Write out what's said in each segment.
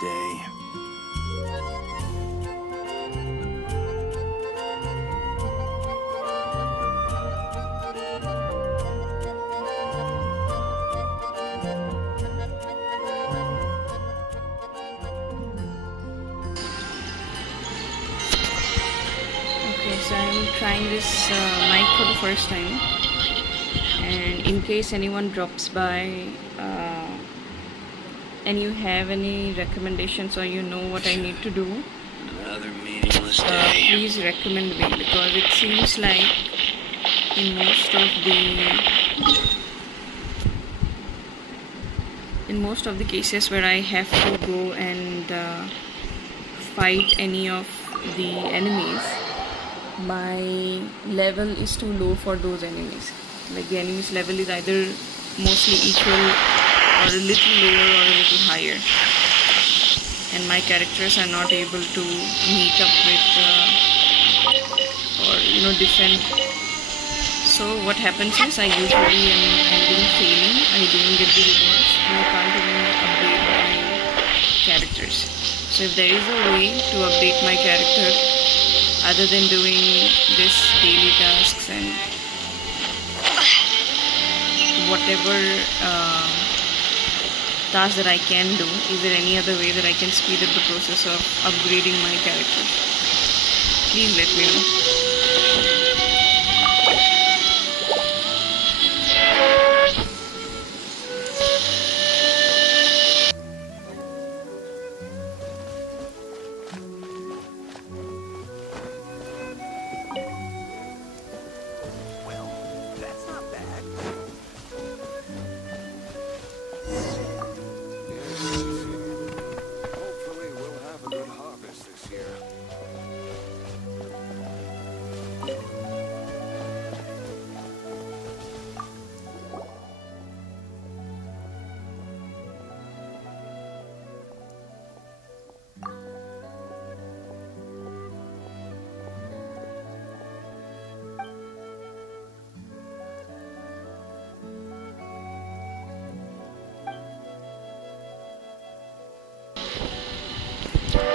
day. Okay, so I'm trying this mic for the first time, and in case anyone drops by and you have any recommendations or you know what I need to do, Another meaningless day. please recommend me, because it seems like in most of the cases where I have to go and fight any of the enemies, my level is too low for those enemies. Like the enemy's level is either mostly equal or a little lower or a little higher, and my characters are not able to meet up with or defend. So what happens is I usually am ending failing. I don't get the rewards and I can't even update my characters. So if there is a way to update my character other than doing this daily tasks and whatever task that I can do, is there any other way that I can speed up the process of upgrading my character? Please let me know. Well, that's not bad. Hopefully we'll have a good harvest this year.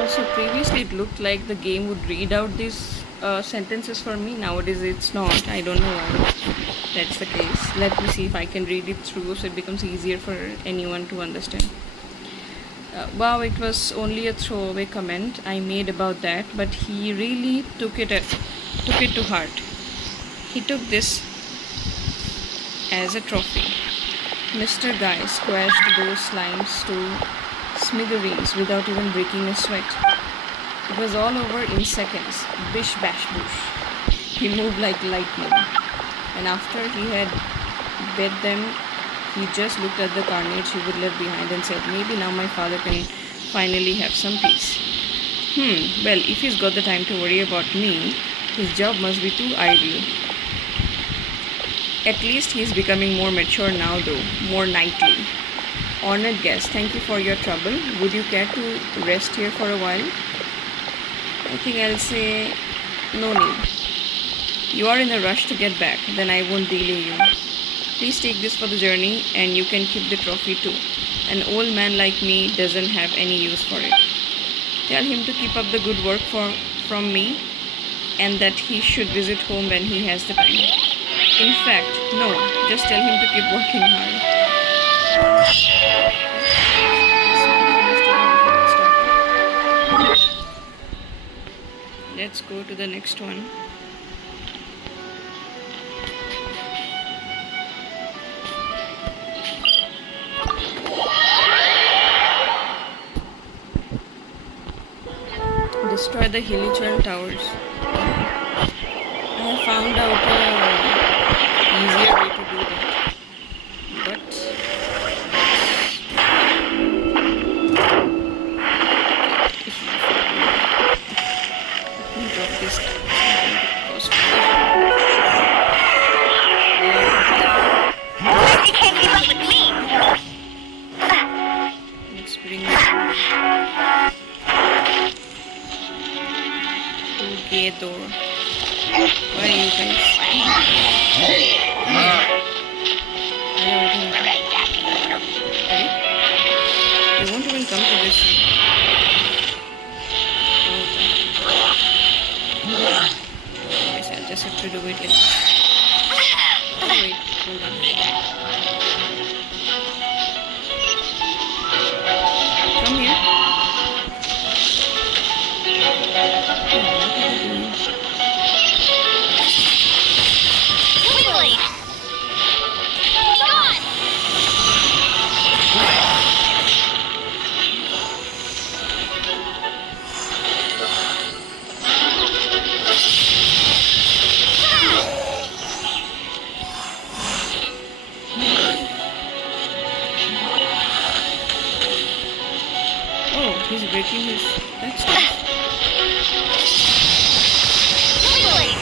Also, previously it looked like the game would read out these sentences for me. Nowadays it's not. I don't know why that's the case. Let me see if I can read it through so it becomes easier for anyone to understand. Wow, it was only a throwaway comment I made about that, but he really took it to heart. He took this as a trophy. Mr. Guy squashed those slimes to smithereens without even breaking a sweat. It was all over in seconds. Bish bash boosh. He moved like lightning. And after he had bed them, he just looked at the carnage he would leave behind and said, maybe now my father can finally have some peace. Well, if he's got the time to worry about me, his job must be too ideal. At least he's becoming more mature now though, more knightly. Honored guest, thank you for your trouble. Would you care to rest here for a while? I think I'll say no need. You are in a rush to get back, then I won't delay you. Please take this for the journey and you can keep the trophy too. An old man like me doesn't have any use for it. Tell him to keep up the good work from me and that he should visit home when he has the time. In fact, no, just tell him to keep working hard. Let's go to the next one. Destroy the Hilichurn towers. I have found out an easier way to do that. But let me drop this. You can't keep up with me. Let's bring it together. Where are you guys? Ready? They won't even come to this. just have to do it like this. Oh, wait, hold on. Come here. Wait. Be gone. Oh, he's breaking his backstab. Wait.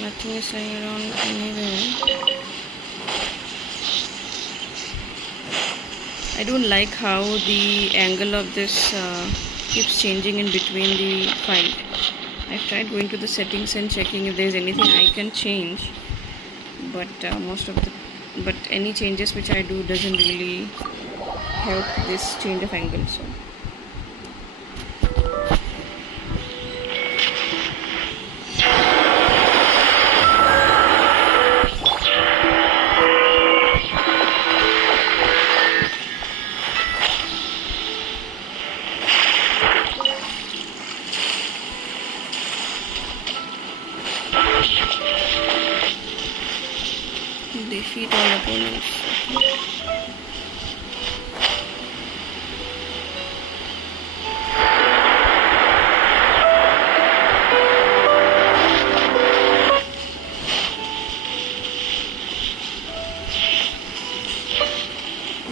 Nothing is around anywhere. I don't like how the angle of this keeps changing in between the fight. I've tried going to the settings and checking if there's anything I can change, but but any changes which I do doesn't really help this change of angle. So defeat all opponents.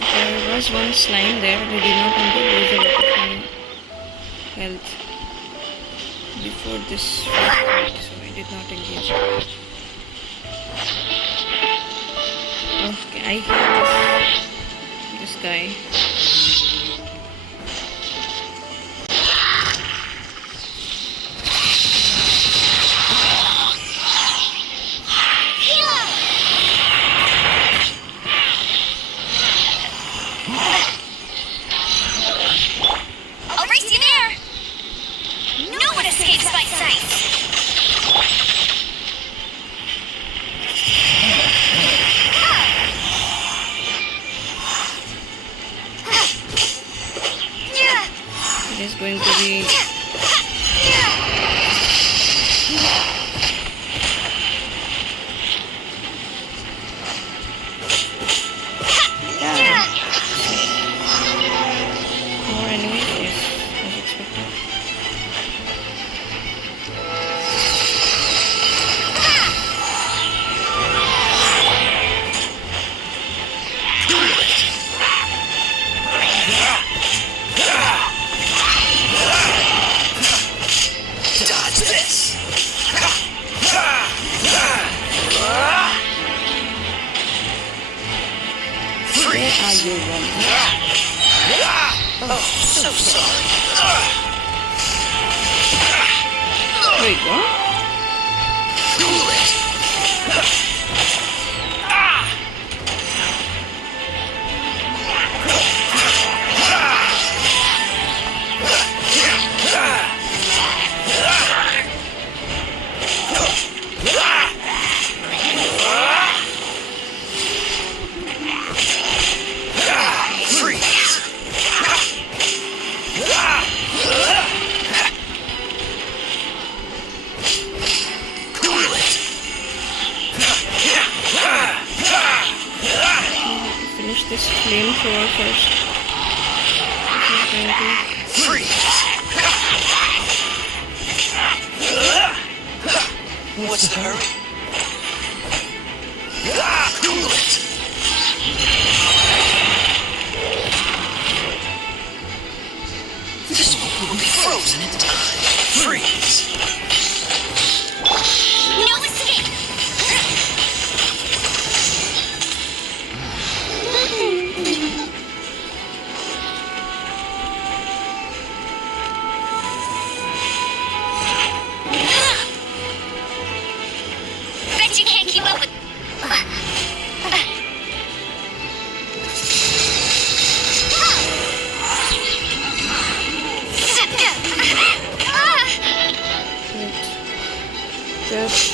There was one slime there, but I did not want to lose a lot of my health before this fight, so I did not engage. Okay, I hate this guy. I'll race you there! No one escapes my sight! this. Where are you running? Oh, so sorry. Wait, what? Cool it. Finish this flamethrower first. What's the hurry? Cool it. This one will be frozen in time. Freeze. No escape! Bet you can't keep up with... Just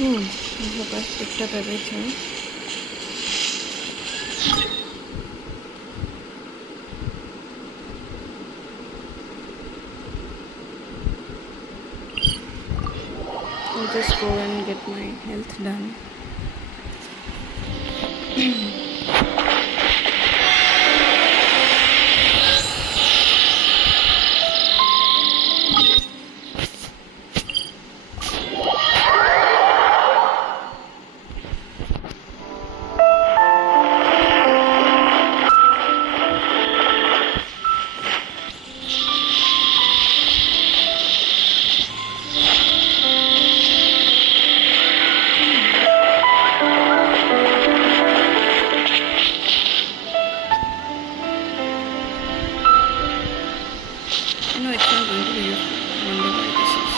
I hope I've picked up everything. I'll just go and get my health done. No, it's not going to be useful. I wonder why this is.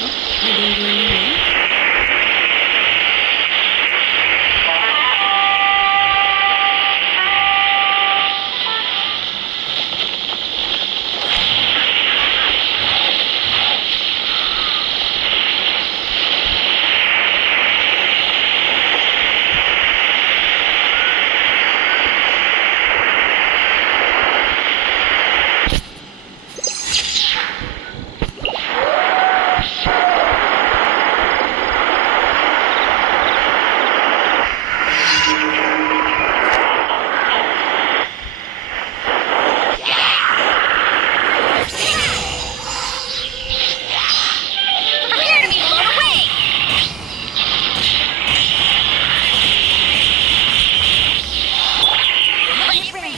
Oh, I didn't do anything. Prepare to be blown away! Let it rain.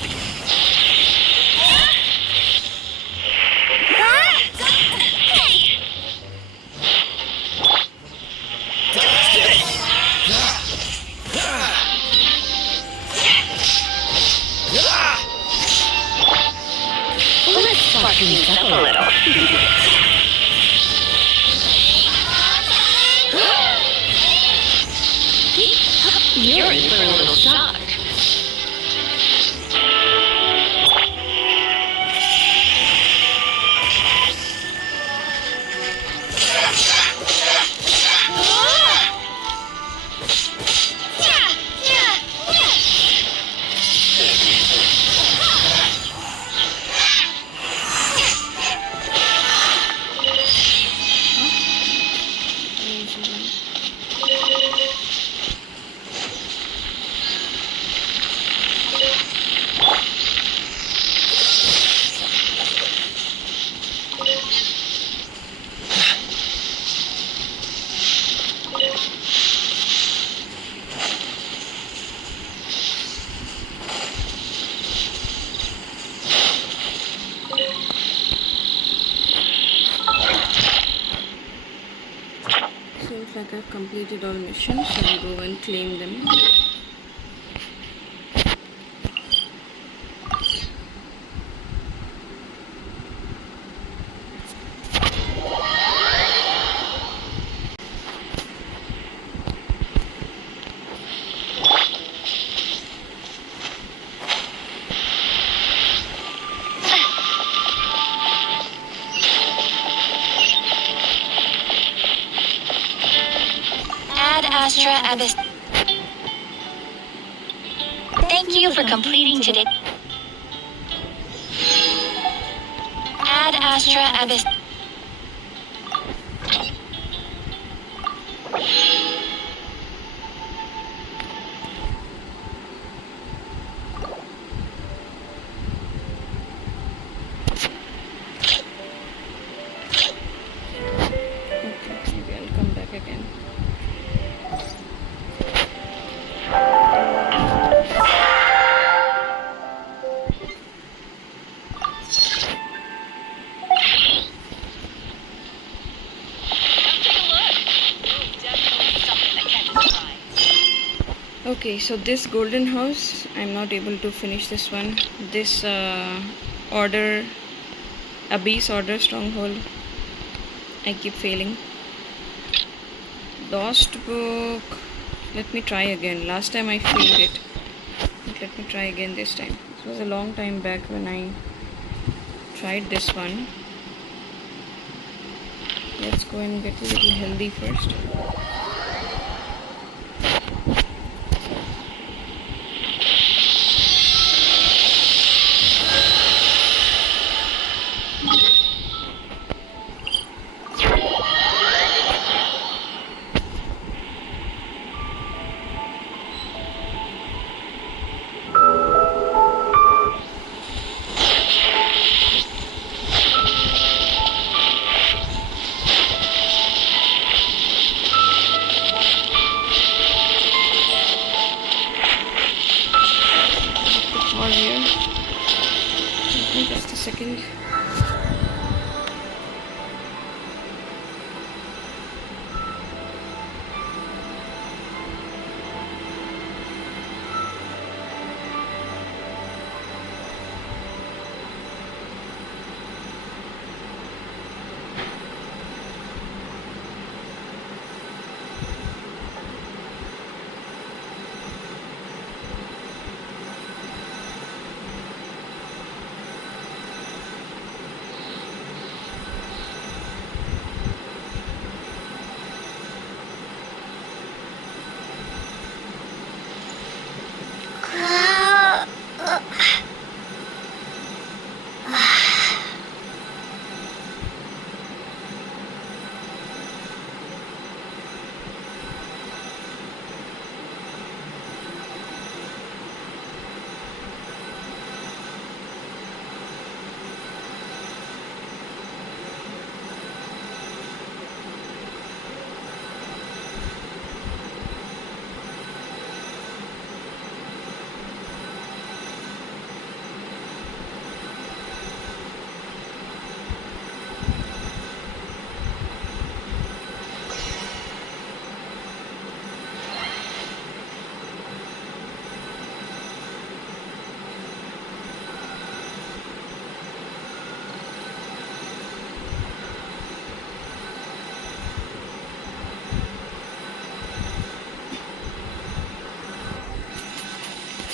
Hey! Let's spark things up a little. You're in for a little shock. Looks like I've completed all missions, so I'll go and claim them. Ad Astra Abyss. Thank you for completing today. Ad Astra Abyss. Okay, maybe I'll come back again. Okay, so this golden house, I'm not able to finish this one. This order, abyss order stronghold, I keep failing. Lost book, let me try again. Last time I failed it, but let me try again this time. It was a long time back when I tried this one. Let's go and get a little healthy first. Pause here. Just a second.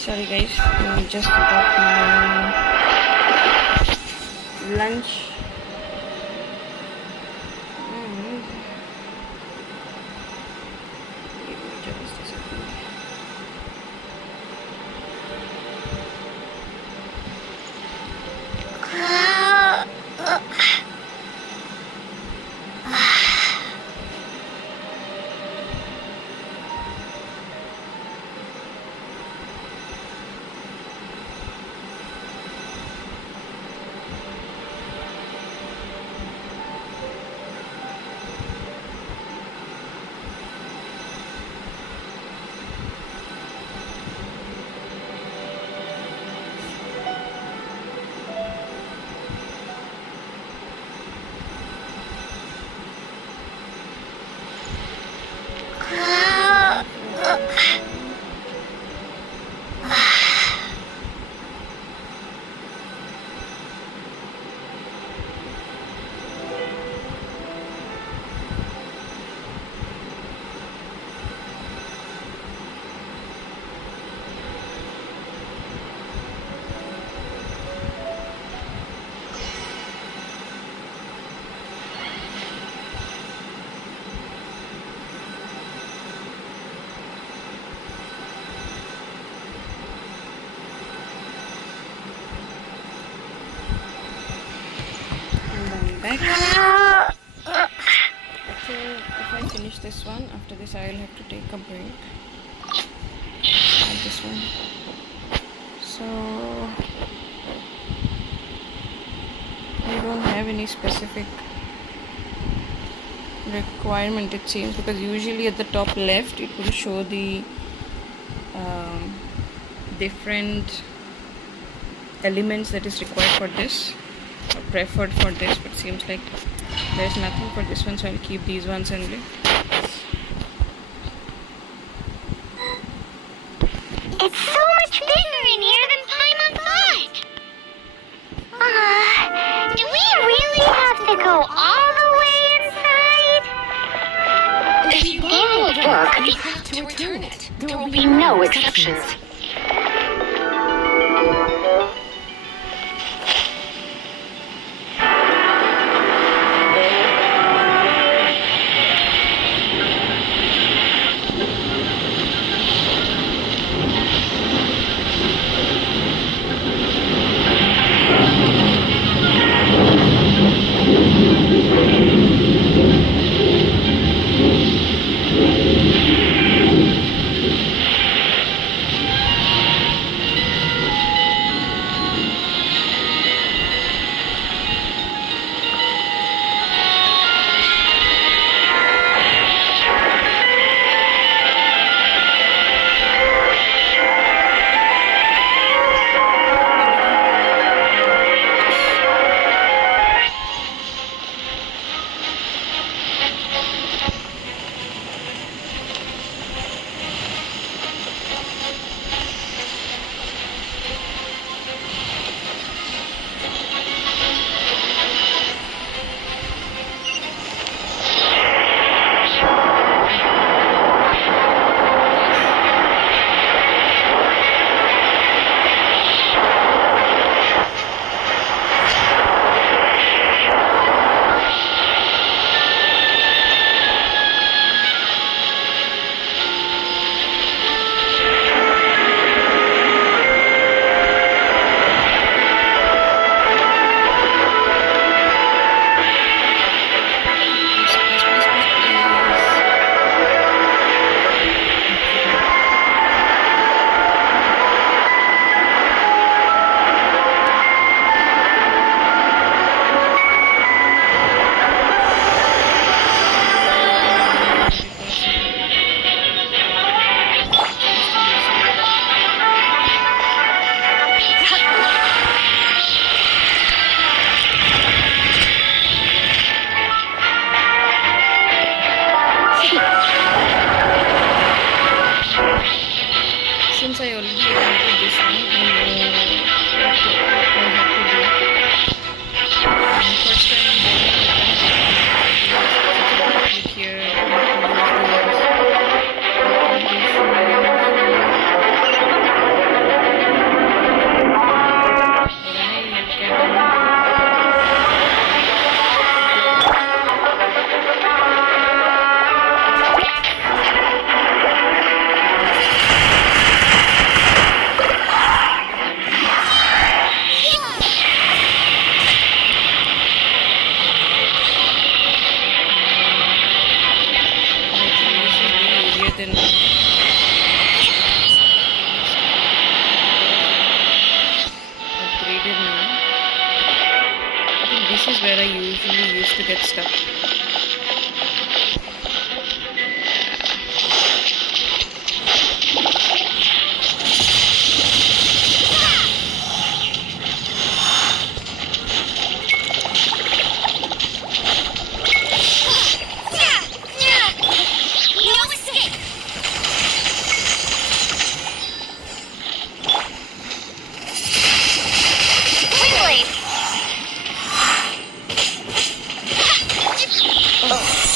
Sorry guys, I just got my lunch. Give me just a second. So if I finish this one, after this I'll have to take a break. Add this one. So we don't have any specific requirement, it seems, because usually at the top left it will show the different elements that is required for this or preferred for this, but seems like there's nothing for this one, so I'll keep these ones only. It's so much bigger in here than Paimon thought. Do we really have to go all the way inside? If you borrow a book, you have to return it. There will be no exceptions. Since I already attempted this one, I know what I have to do. First time click here, I then upgraded now. I think this is where I usually used to get stuck.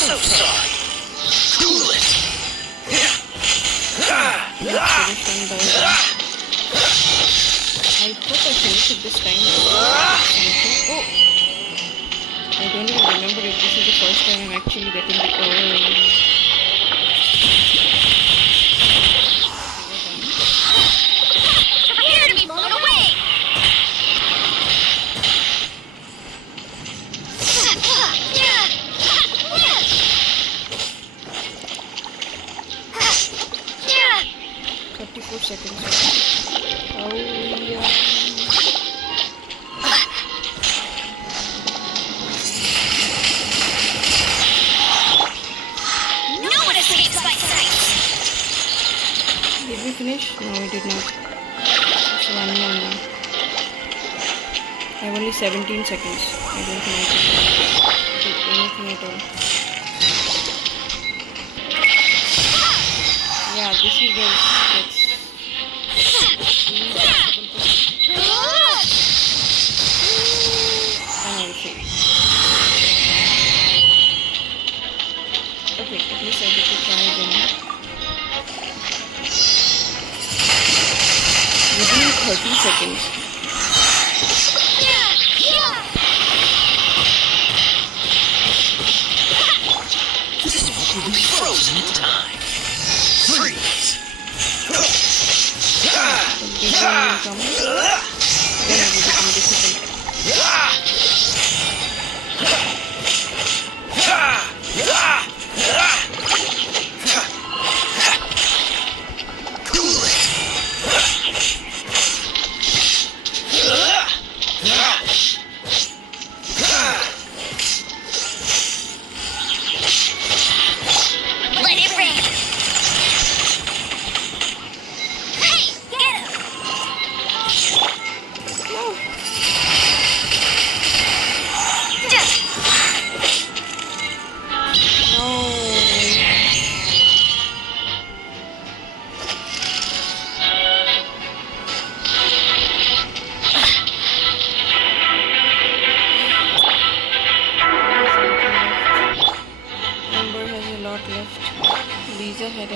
So sorry. Cool it. I hope I finished it this time. Oh! I don't even remember if this is the first time I'm actually getting the Prepare to be blown away! seconds. Oh yeah. No one escapes my sight. Did we finish? No, we did not. Just one more now. I have only 17 seconds. I don't think I can do anything at all. Yeah, this is where it gets okay, at least I get to try again. Within 30 seconds. This will be frozen in time. Freeze! The big one will come. Then it will become difficult. Cool it! Let it rain. Hey, get him. Amber has a lot left. Lisa had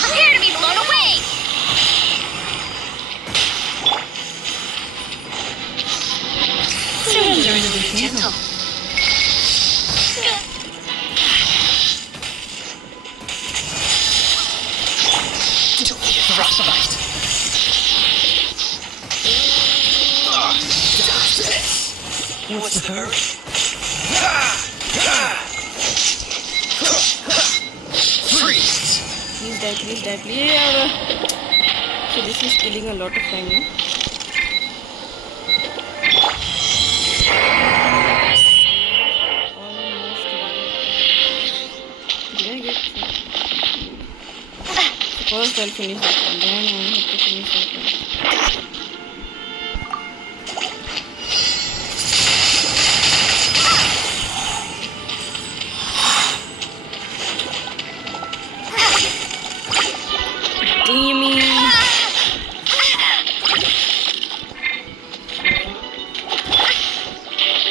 Prepare to be blown away. Gentle. Don't get frostbite. Dodge this. What's the hurry? Freeze! Please die, yeah. So this is killing a lot of time, no? Almost done. Did I get first I'll finish that one, then I have to finish that one. Damn.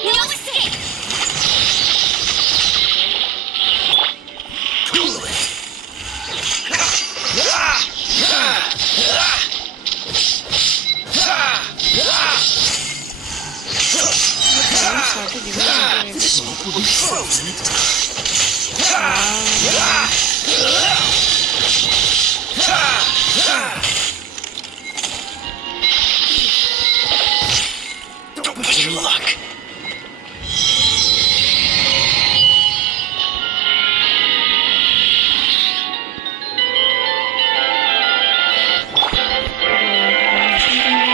No escape. Cool it! This smoke will be frozen in time. Don't push your luck. Quickly.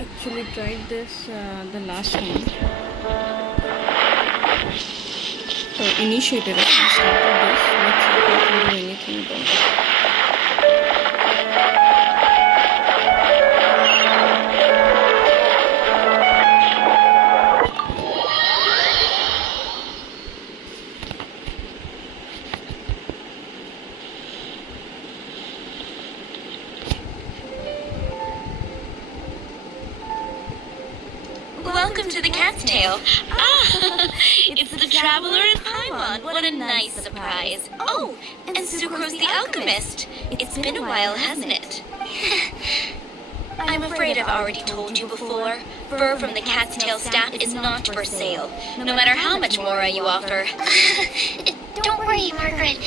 Actually tried this the last one. So initiated it. I started this. Let's see if I can do anything about it. Welcome to the Cat's Tail. Ah, it's the Traveler and Paimon. What a nice surprise. Oh, and Sucrose the Alchemist. It's been a while, hasn't it? I'm afraid I've already told you before. Fur from the Cat's Tail staff is not for sale, no matter how much more you offer. Don't worry, Margaret.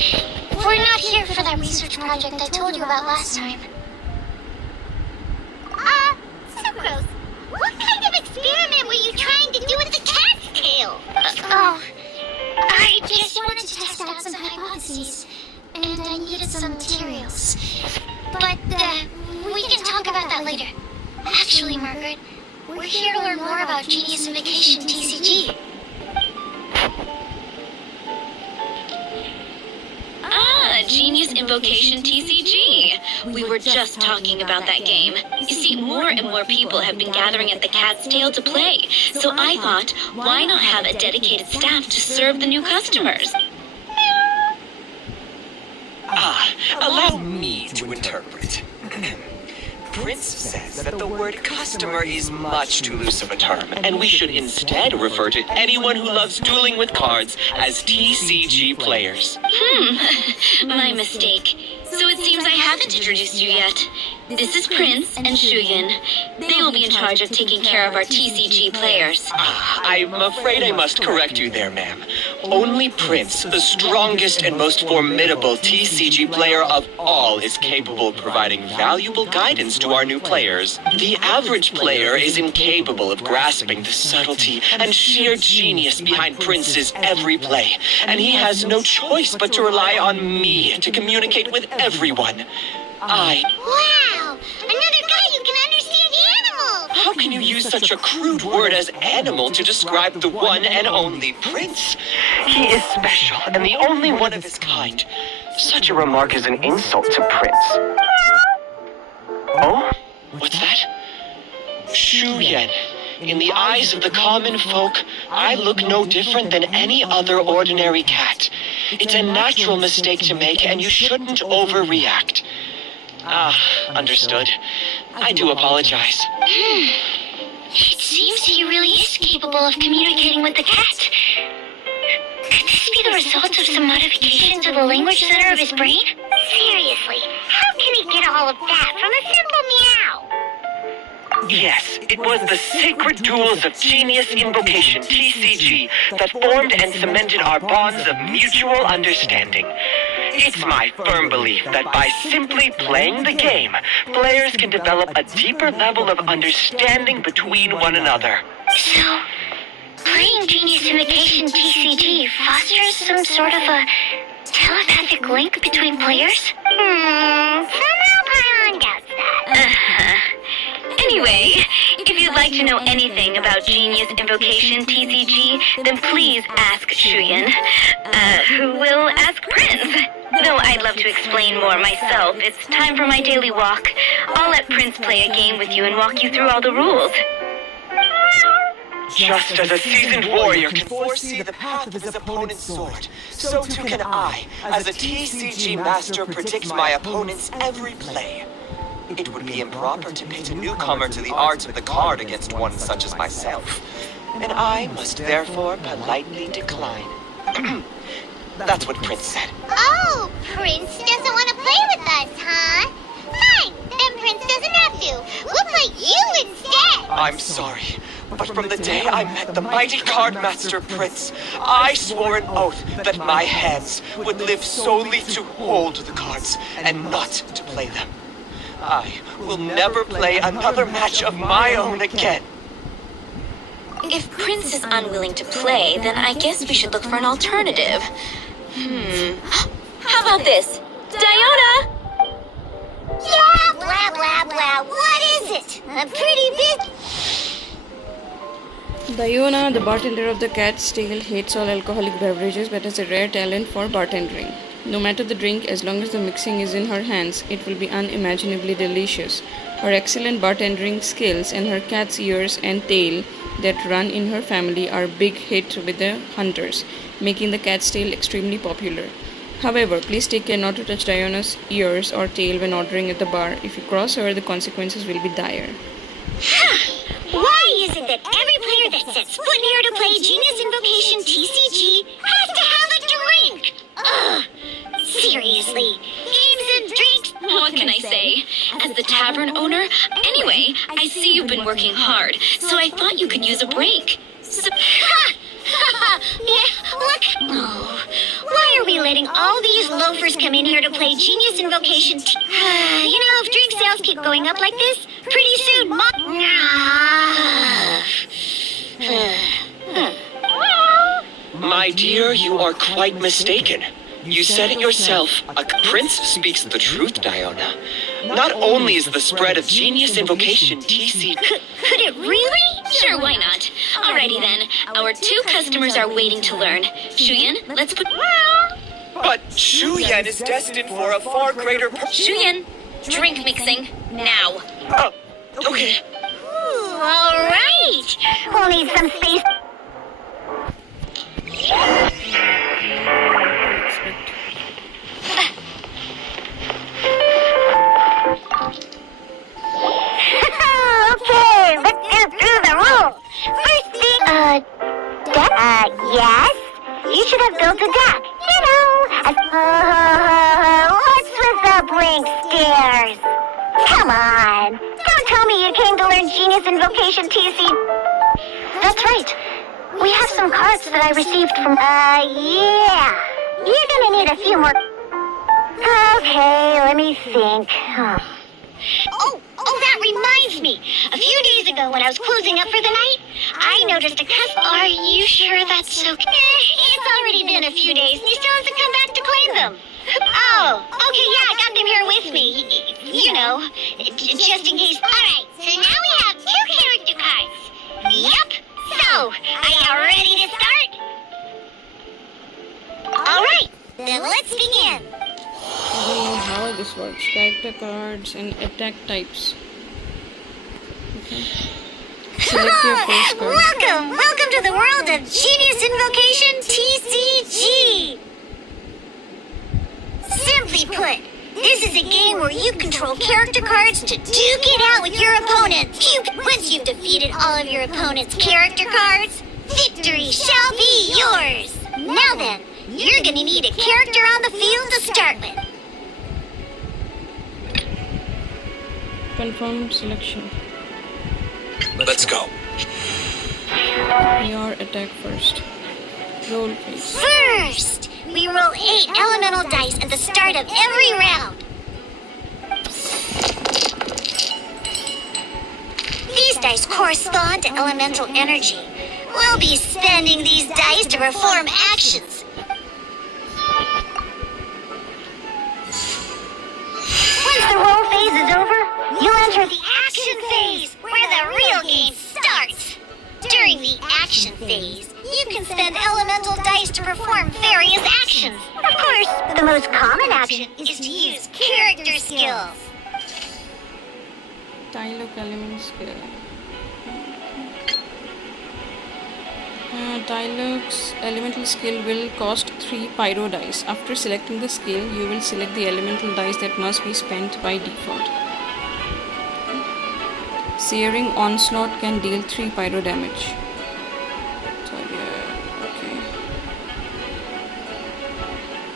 We're not here for that research project I told you about last time. Sucrose, what kind of experiment were you trying to do with the cat's tail? I just wanted to test out some hypotheses, and I needed some materials. But, we can talk about that later. Actually, Margaret, we're here to learn more about Genius Invocation TCG. Genius Invocation TCG. We were just talking about that game. You see, more and more people have been gathering at the Cat's Tail to play, so I thought, why not have a dedicated staff to serve the new customers? Allow me to interpret. Prince says that the word customer is much too loose of a term, and we should instead refer to anyone who loves dueling with cards as TCG players. My mistake. So it seems I haven't introduced you yet. This is Prince and Shuyan. They will be in charge of taking care of our TCG players. I'm afraid I must correct you there, ma'am. Only Prince, the strongest and most formidable TCG player of all, is capable of providing valuable guidance to our new players. The average player is incapable of grasping the subtlety and sheer genius behind Prince's every play, and he has no choice but to rely on me to communicate with everyone. Wow! Another guy who can understand animals! How can you use such a crude word as animal to describe the one and only Prince? He is special and the only one of his kind. Such a remark is an insult to Prince. Oh? What's that? Shuyan. In the eyes of the common folk, I look no different than any other ordinary cat. It's a natural mistake to make, and you shouldn't overreact. Understood. I do apologize. It seems he really is capable of communicating with the cat. Could this be the result of some modification to the language center of his brain? Seriously, how can he get all of that from a simple meow? Yes, it was the sacred duels of Genius Invocation, TCG, that formed and cemented our bonds of mutual understanding. It's my firm belief that by simply playing the game, players can develop a deeper level of understanding between one another. So, playing Genius Invocation TCG fosters some sort of a telepathic link between players? Somehow Paimon doubts that. Anyway, if you'd like to know anything about Genius Invocation TCG, then please ask Shuyan, who will ask Prince. Though I'd love to explain more myself, it's time for my daily walk. I'll let Prince play a game with you and walk you through all the rules. Just as a seasoned warrior can foresee the path of his opponent's sword, so too can I, as a TCG master, predict my opponent's every play. It would be improper to pit a newcomer to the art of the card against one such as myself, and I must therefore politely decline. That's what Prince said. Oh, Prince doesn't want to play with us, huh? Fine, then Prince doesn't have to. We'll play you instead. I'm sorry, but from the day I met the mighty card master Prince, I swore an oath that my hands would live solely to hold the cards and not to play them. I will never play another match of my own again. If Prince is unwilling to play, then I guess we should look for an alternative. How about this? Diona! Yeah, blah, blah, blah. What is it? I'm pretty busy. Diona, the bartender of the Cat's Tail, hates all alcoholic beverages but has a rare talent for bartending. No matter the drink, as long as the mixing is in her hands, it will be unimaginably delicious. Her excellent bartending skills and her cat's ears and tail that run in her family are big hit with the hunters, making the Cat's Tail extremely popular. However, please take care not to touch Diona's ears or tail when ordering at the bar. If you cross her, the consequences will be dire. Why is it that every player that sets foot here to play Genius Invocation TCG has to have a drink? Ugh! Seriously, games and drinks? What can I say? As the tavern owner? Anyway, I see you've been working hard, so I thought you could use a break. Yeah, look. Oh, why are we letting all these loafers come in here to play Genius Invocation you know, if drink sales keep going up like this, pretty soon My dear, you are quite mistaken. You said it yourself. A prince speaks the truth, Diona. Not only is the spread of Genius Invocation TC... Could it really? Sure, why not? Alrighty then. Our 2 customers are waiting to learn. Shuyan, let's put... But Shuyan is destined for a far greater... Shuyan, drink mixing, now. Oh, okay. Ooh, all right. We'll need some space. Okay, let's go through the rules. First thing, yes? You should have built a deck. You know, what's with the blank stairs? Come on. Don't tell me you came to learn Genius Invocation TC. That's right. We have some cards that I received from... yeah. You're gonna need a few more... Okay, let me think. Oh, that reminds me. A few days ago when I was closing up for the night, I noticed a customer... Are you sure that's okay? It's already been a few days and he still hasn't come back to claim them. Oh, okay, yeah, I got them here with me. You know, just in case. All right, so now we have 2 character cards. Yep. So, are you ready to start? All right, then let's begin. I don't know how this works. Character cards and attack types. Okay. Select your first card. Welcome to the world of Genius Invocation TCG. Simply put, this is a game where you control character cards to duke it out with your opponent. Once you've defeated all of your opponent's character cards, victory shall be yours. Now then, you're gonna need a character on the field to start with. Confirm selection. Let's go. Your attack first. Roll please. First, we roll 8 elemental dice at the start of every round. These dice correspond to elemental energy. We'll be spending these dice to perform actions. Once the roll phase is over, you'll enter the action phase, where the real game starts. During the action phase, you can spend elemental dice to perform various actions. Of course, the most common action is to use character skills. Tile of element skill. Dialog's elemental skill will cost 3 pyro dice. After selecting the skill, you will select the elemental dice that must be spent by default. Searing Onslaught can deal 3 pyro damage. So, yeah, okay.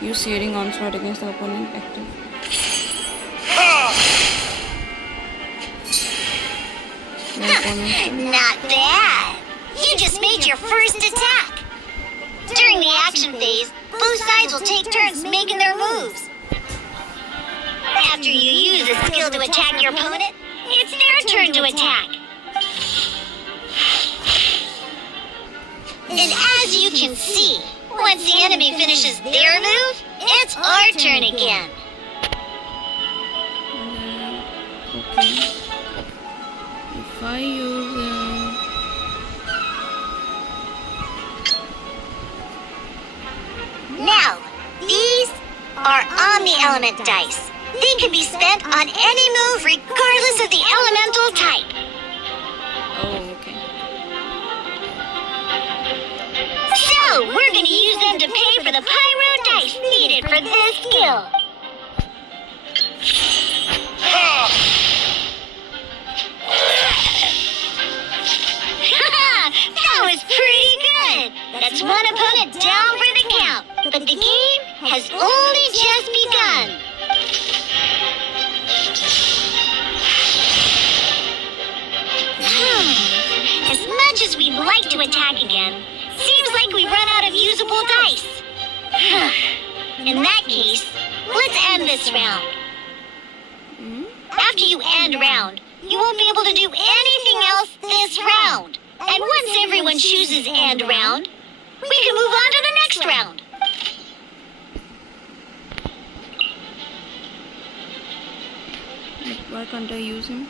Use Searing Onslaught against the opponent active. Not bad. You just made your first attack. During the action phase, both sides will take turns making their moves. After you use a skill to attack your opponent, it's their turn to attack. And as you can see, once the enemy finishes their move, it's our turn again. Okay. If I use Now, these are Omni-Element dice. They can be spent on any move regardless of the elemental type. oh, okay. So, we're gonna use them to pay for the pyro dice needed for this skill. That was pretty good. That's one opponent down for the count. But the game has only just begun. As much as we'd like to attack again, seems like we run out of usable dice. In that case, let's end this round. After you end round, you won't be able to do anything else this round. And once everyone chooses end round, we can move on to the next round. Why can't I use him?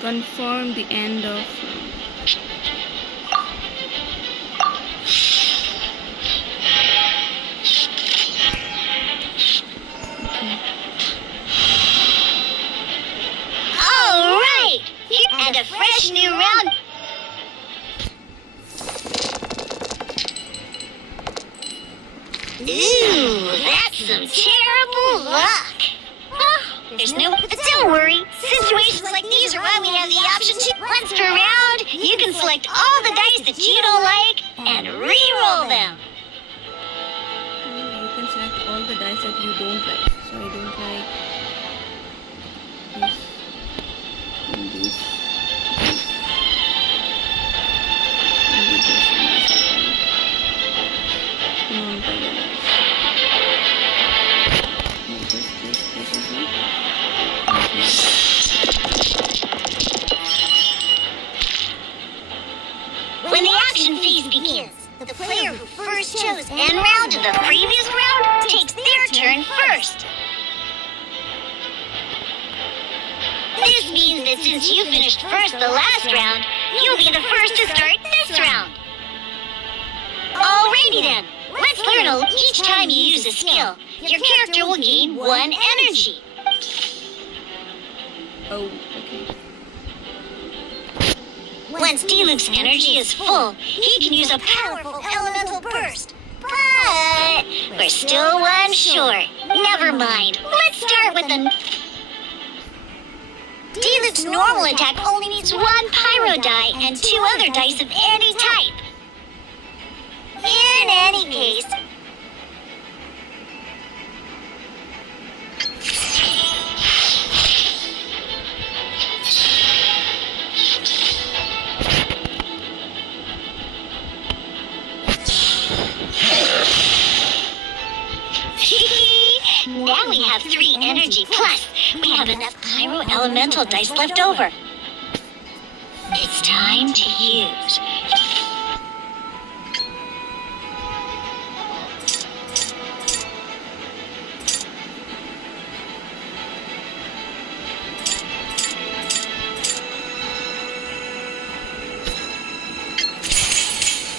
Confirm the end of All right, and a fresh new round. Ooh, that's some terrible luck. There's no, but don't worry. Situations like these are why we have the option to, once per round, you can select all the dice that you don't like and re-roll them. you can select all the dice that you don't like. So I don't like this and this. Maybe this and this as well. Non-pyro dice. No, this as well. When the action phase begins, the player who first chose end round in the previous round takes their turn first. This means that since you finished first the last round, you'll be the first to start this round. Alrighty then, let's learn each time you use a skill, your character will gain 1 energy. Oh, okay. Once Diluc's energy is full, he can use a powerful elemental burst. But we're still one short. Never mind. Let's start with the... Diluc's normal attack only needs 1 pyro die and 2 other dice of any type. In any case... Now we have 3 energy, plus we have enough pyro elemental dice left over. It's time to use.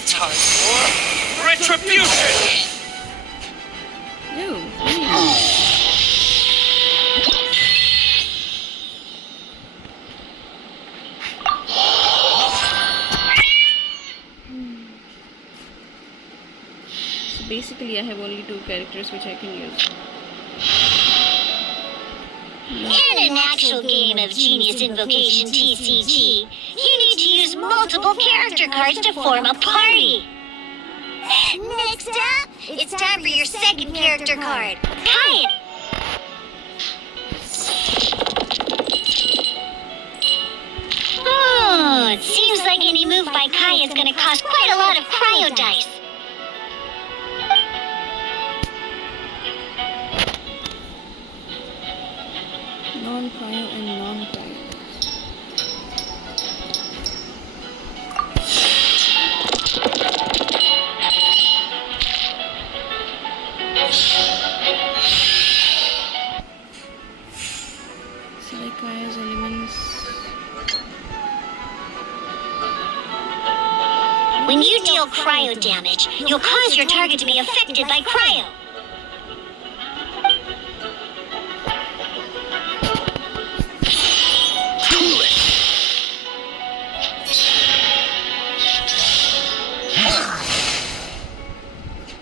Time for retribution! Ew. basically I have only 2 characters which I can use. In an actual game of Genius Invocation TCG, you need to use multiple character cards to form a party. Next up, it's time for your second character card, Kaya. Oh, it seems like any move by Kaya is going to cost quite a lot of cryo dice. Non-cryo and non-cryo. Select cryo's elements. When you deal cryo damage, you'll cause your target to be affected by cryo.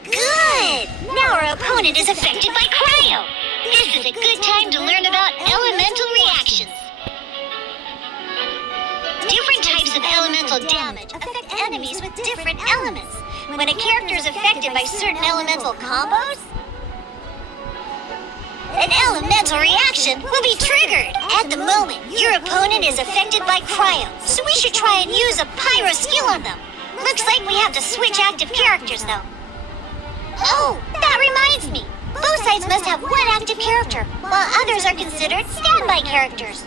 Good! Now our opponent is affected by cryo. This is a good time to learn about elemental reactions. Different types of elemental damage affect enemies with different elements. When a character is affected by certain elemental combos, an elemental reaction will be triggered. At the moment, your opponent is affected by cryo, so we should try and use a pyro skill on them. Looks like we have to switch active characters, though. Oh, that reminds me. Both sides must have one active character, while others are considered standby characters.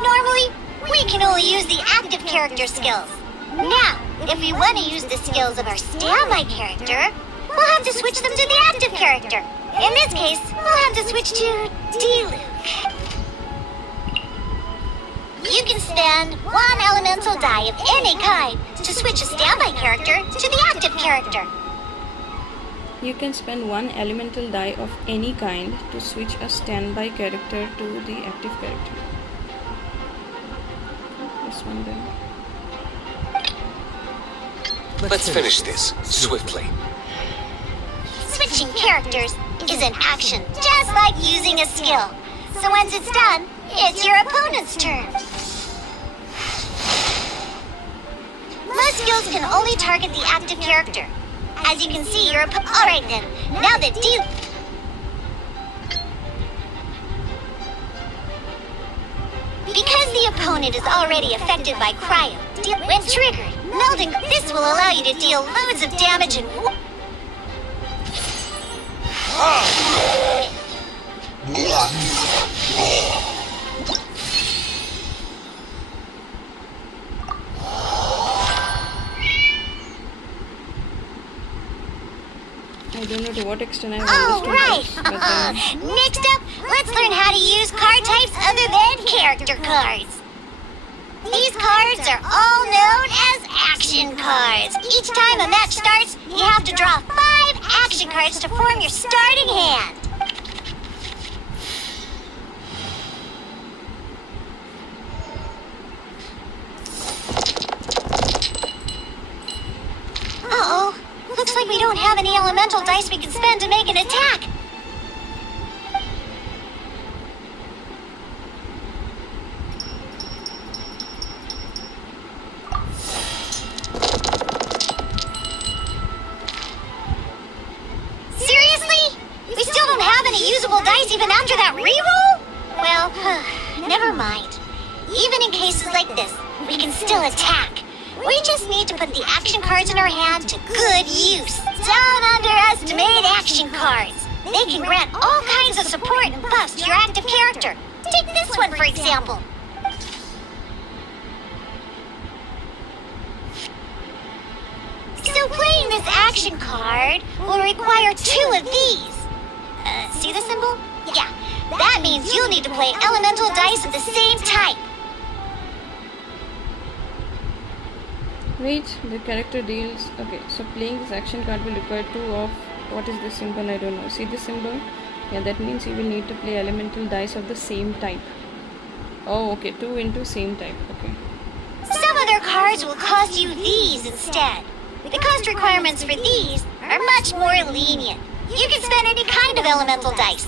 Normally, we can only use the active character skills. Now, if we want to use the skills of our standby character, we'll have to switch them to the active character. In this case, we'll have to switch to D-Luke. You can spend 1 elemental die of any kind to switch a standby character to the active character. You can spend 1 elemental die of any kind to switch a standby character to the active character. This one then. Let's finish this swiftly. Switching characters is an action, just like using a skill. So once it's done, it's your opponent's turn. Most skills can only target the active character. As you can see, your opponent... Alright then, now that Because the opponent is already affected by cryo, when triggered, melding, this will allow you to deal loads of damage and... I don't know to what extent I Oh, understood right! this, but Next up, let's learn how to use card types other than character cards. These cards are all known as action cards. Each time a match starts, you have to draw 5 action cards to form your starting hand. Uh-oh. Looks like we don't have any elemental dice we can spend to make an attack. Seriously? We still don't have any usable dice even after that reroll? Well, never mind. Even in cases like this, we can still attack. We just need to put the action cards in our hand to good use. Don't underestimate action cards. They can grant all kinds of support and buffs to your active character. Take this one, for example. So playing this action card will require 2 of these. See the symbol? Yeah, that means you'll need to play elemental dice of the same type. wait, the character deals. Okay, so playing this action card will require 2 of. What is this symbol? I don't know. See this symbol? Yeah, that means you will need to play elemental dice of the same type. Oh, okay, 2 into same type. Okay. Some of other cards will cost you these instead. The cost requirements for these are much more lenient. You can spend any kind of elemental dice.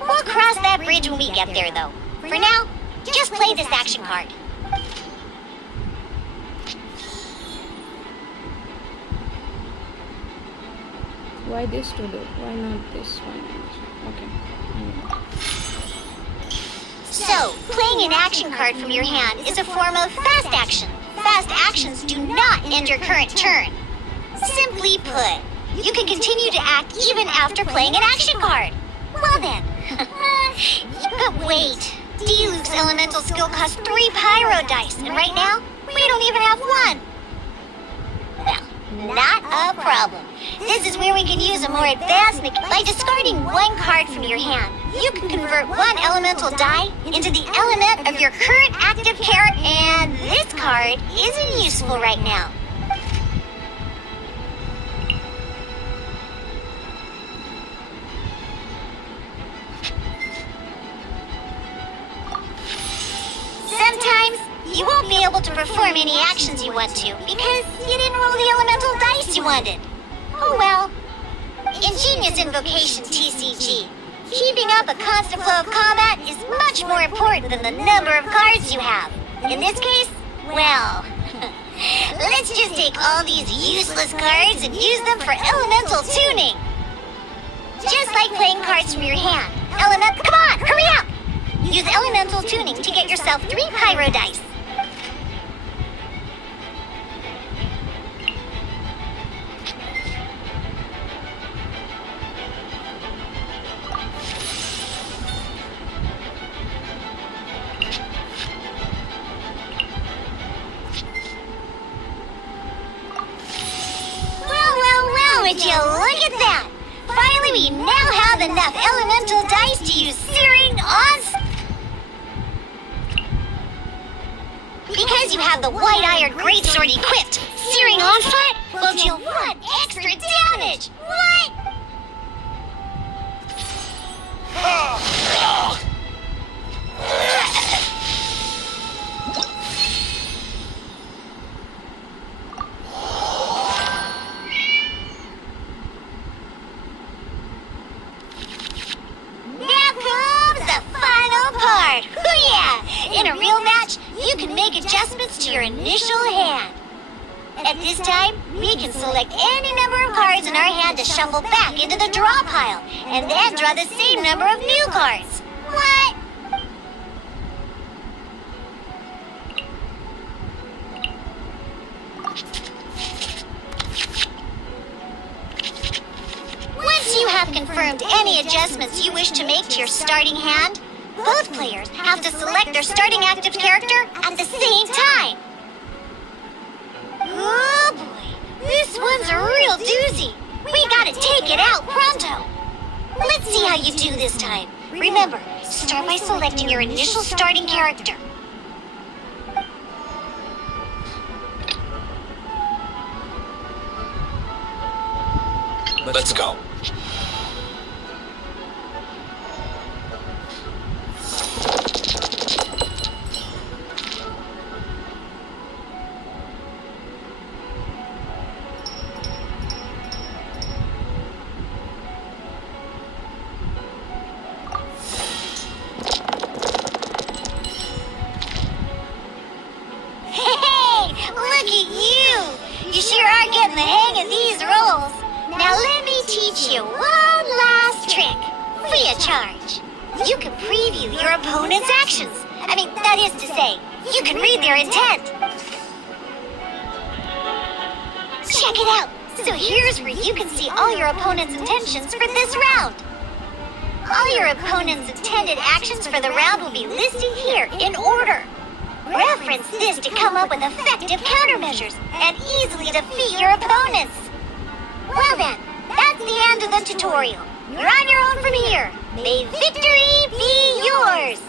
We'll cross that bridge when we get there, though. For now, just play this action card. Why this to do? Why not this one? Okay. So, playing an action card from your hand is a form of fast action. Fast actions do not end your current turn. Simply put, you can continue to act even after playing an action card. Well then. But wait. D-Luke's elemental skill costs 3 pyro dice, and right now, we don't even have 1. Well, not a problem. This is where we can use a more advanced mechanic. By discarding 1 card from your hand, you can convert 1 elemental die into the element of your current active character, and this card isn't useful right now. Sometimes, you won't be able to perform any actions you want to because you didn't roll the elemental dice you wanted. Oh well. Ingenious invocation, TCG. Keeping up a constant flow of combat is much more important than the number of cards you have. In this case, well, let's just take all these useless cards and use them for elemental tuning. Just like playing cards from your hand. Come on, hurry up! Use elemental tuning to get yourself 3 pyro dice. Well, would you look at that? Finally, we now have enough elemental dice to use Searing Onslaught. Because you have the white-iron greatsword equipped, Searing Onslaught will deal 1 extra damage. What? Now comes the final part. Hoo-yeah! In a real match, you can make adjustments to your initial hand. At this time, we can select any number of cards in our hand to shuffle back into the draw pile, and then draw the same number of new cards. What? Once you have confirmed any adjustments you wish to make to your starting hand, both players have to select their starting active character at the same time. Oh boy, this one's a real doozy. We gotta take it out pronto. Let's see how you do this time. Remember, start by selecting your initial starting character. Let's go. Look at you! You sure are getting the hang of these rolls. Now let me teach you one last trick. Free of charge. You can preview your opponent's actions. I mean, that is to say, you can read their intent. Check it out. So here's where you can see all your opponent's intentions for this round. All your opponent's intended actions for the round will be listed here in order. Reference this to come up with effective countermeasures and easily defeat your opponents. Well then, that's the end of the tutorial. You're on your own from here. May victory be yours!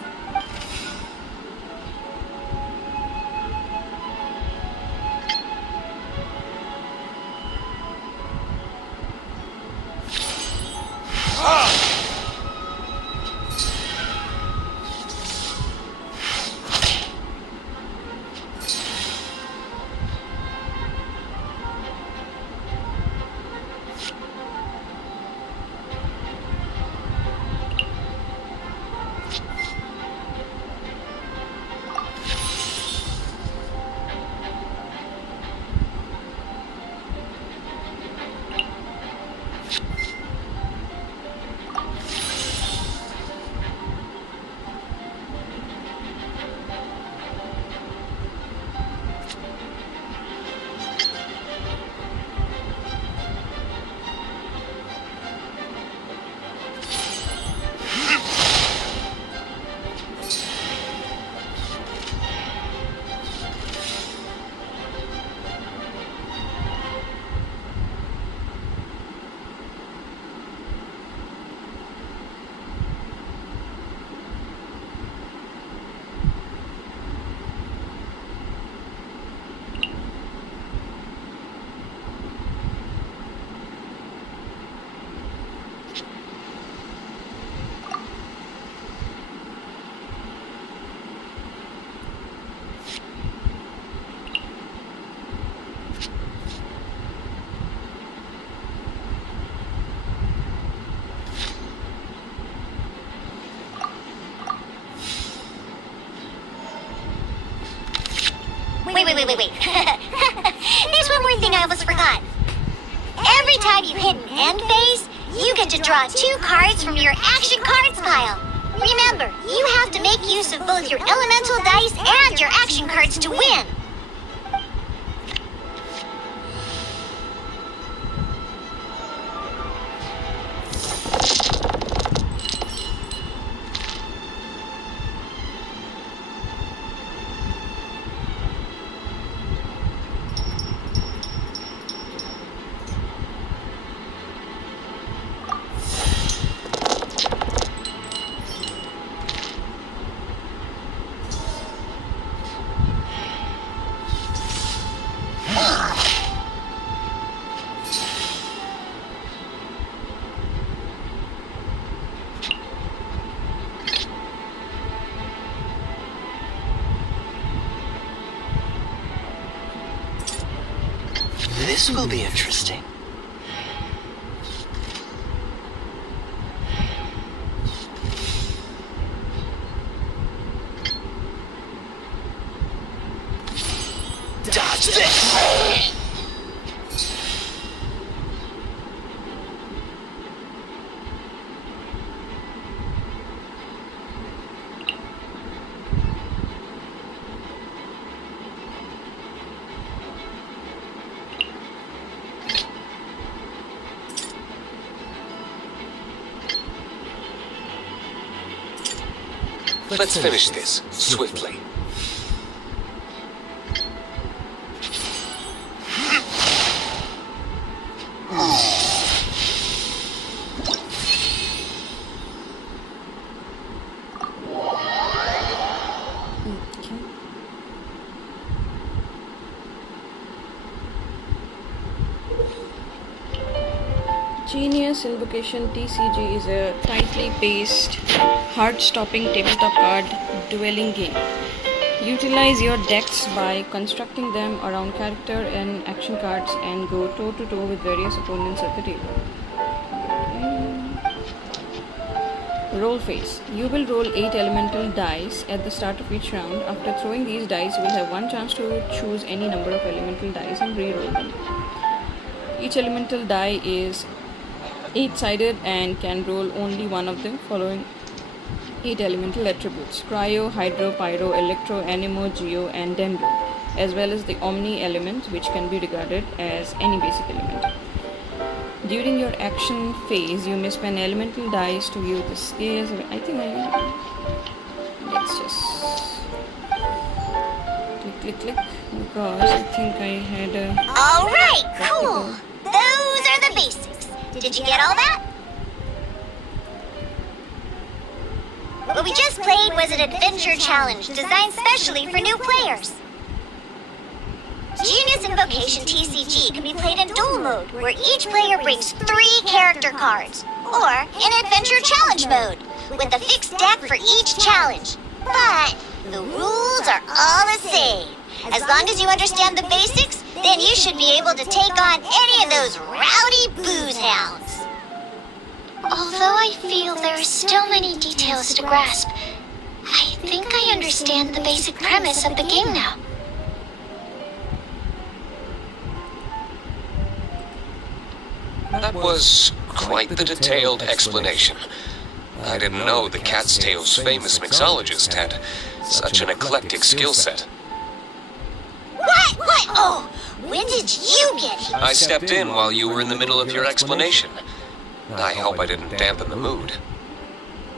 Wait. There's one more thing I almost forgot. Every time you hit an end phase, you get to draw 2 cards from your action cards pile. Remember, you have to make use of both your elemental dice and your action cards to win. This will be interesting. Dodge this! Let's finish this swiftly. Genius Invocation TCG is a tightly paced, heart-stopping tabletop card dueling game. Utilize your decks by constructing them around character and action cards and go toe-to-toe with various opponents at the table. Okay. Roll phase. You will roll 8 elemental dice at the start of each round. After throwing these dice, you will have one chance to choose any number of elemental dice and re-roll them. Each elemental die is 8-sided and can roll only one of them following 8 elemental attributes: Cryo, Hydro, Pyro, Electro, Anemo, Geo and Dendro, as well as the Omni element, which can be regarded as any basic element. During your action phase, you may spend elemental dice to view the scales. Let's just click because I think I had a... Alright, cool. Those are the basics. Did you get all that? What we just played was an adventure challenge designed specially for new players. Genius Invocation TCG can be played in duel mode, where each player brings 3 character cards, or in adventure challenge mode, with a fixed deck for each challenge. But the rules are all the same. As long as you understand the basics, then you should be able to take on any of those rowdy booze hounds. Although I feel there are still many details to grasp, I think I understand the basic premise of the game now. That was quite the detailed explanation. I didn't know the Cat's Tail's famous mixologist had such an eclectic skill set. What? Oh, when did you get here? I stepped in while you were in the middle of your explanation. I hope I didn't dampen the mood.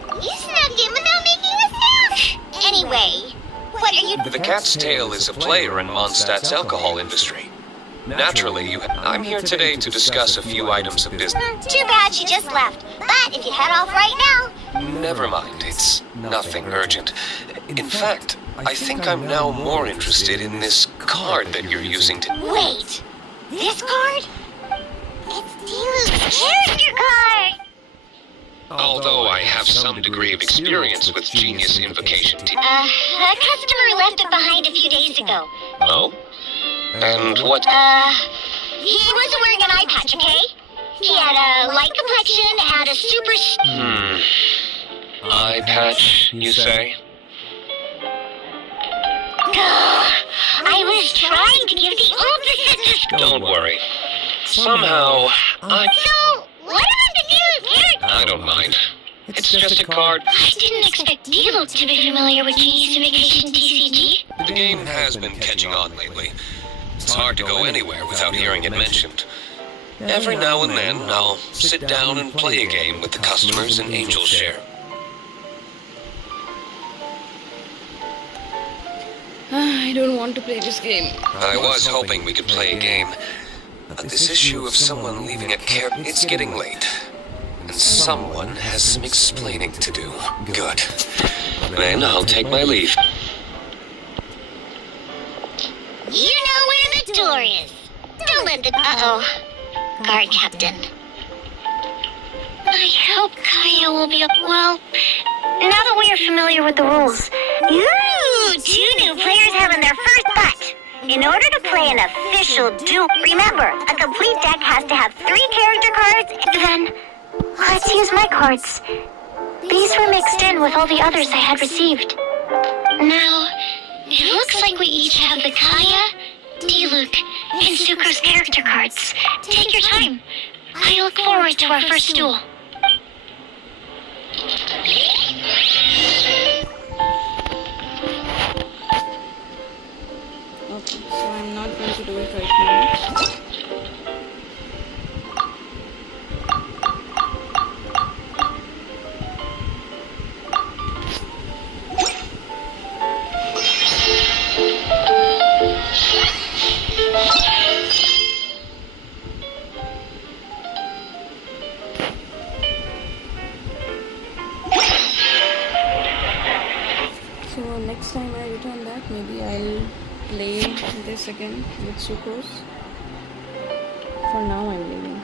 You snuck in without making a sound. Anyway, what are you... The Cat's Tail is a player in Mondstadt's alcohol industry. Naturally, I'm here today to discuss a few items of business. Too bad she just left. But if you head off right now... Never mind, it's nothing urgent. In fact, I think I'm now more interested in this card that you're using to... Wait, this card? It's Diluc's character card! Although I have some degree of experience with Genius Invocation a customer left it behind a few days ago. Oh? And what... He wasn't wearing an eye patch, okay? He had a light complexion and a super... Eye patch, you say? I was was trying to give the opposite. Don't worry. Somehow, So, what about the new character? I don't mind. It's just a card. I didn't expect Diluc to be familiar with Keys to Vacation TCG. The game has been catching on lately. It's hard to go anywhere without hearing it mentioned. Every now and then, I'll sit down and play a game with the customers in Angel Share. I don't want to play this game. I was hoping we could play a game, but this issue of someone leaving a care... It's getting late, and someone has some explaining to do. Good. Then I'll take my leave. You know where the door is. Don't let the... Guard captain. I hope Kaya will be up... Well, now that we are familiar with the rules... Ooh, 2 new players having their first butt. In order to play an official duel, remember, a complete deck has to have 3 character cards, then... Let's use my cards. These were mixed in with all the others I had received. Now, it looks like we each have the Kaya, Diluc, and Sucro's character cards. Take your time. I look forward to our first duel. Okay, so I'm not going to do it right now. So next time I return back, maybe I'll play this again with Sucrose. For now I'm leaving.